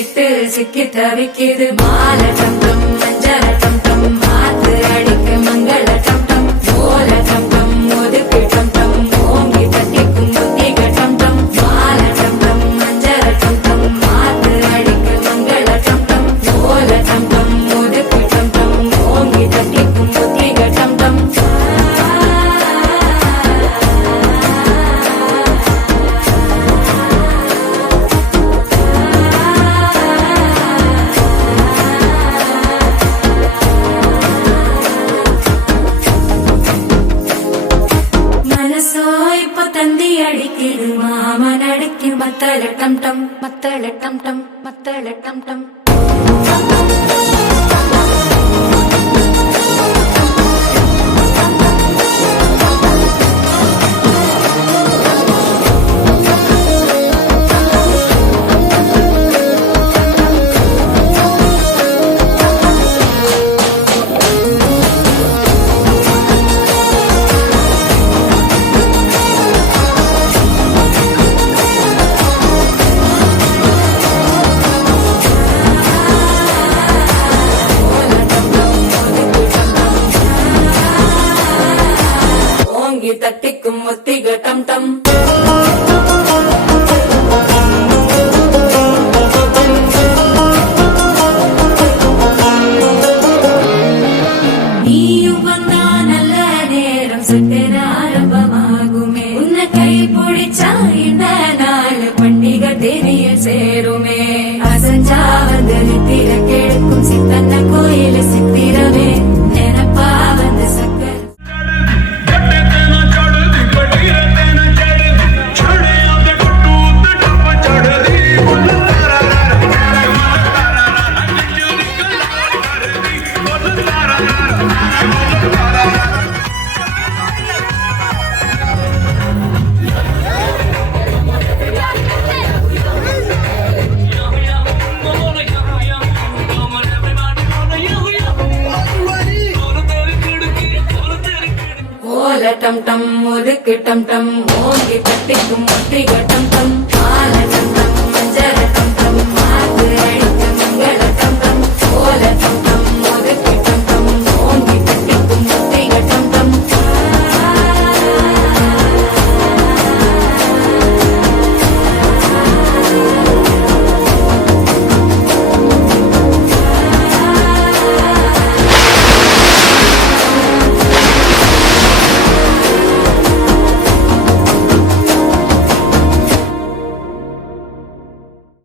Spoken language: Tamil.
திட்டு சிக்கி தவிக்கிது மால டம் டம் மஞ்சள டம் டம் மாத்து அடிக்க மங்கள டம் டம் ஓல டம் டம் ஒதுக்கு டம் டம் ஓங்கி தட்டிக்கும் புத்திக டம் டம் மால டம் டம் மஞ்சள டம் டம் மாத்து அடிக்க மங்கள டம் டம் ஓல டம் டம் ஒதுக்கு டம் டம் ஓங்கி தட்டிக்கும் புத்திக டம் டம் தந்தி அடிக்கிது மாமன் அடிக்கி மத்தள டம் டம் மத்தள டம் டம் மத்தள டம் டம் தட்டிக்கும் முத்திக டம் டம் நீயும் வந்தா நல்ல நேரம் சுட்டென ஆரம்பமாகுமே உன்னை கை பிடிச்சா இந்த நாள் பண்டிகை தெரிய சேருமே அசஞ்சா வந்து நித்திர கெடுக்கும் சித்தன்ன கோயில சித்திரமே நினைப்பா வந்து சக்கர டம் டம் ஒதுக்கு டம் டம் ஓங்கி தட்டிக்கும் முத்திக டம் டம் மால டம் டம் மஞ்சள டம் டம் மாத்து அடிக்க மங்கள டம் டம் ஓல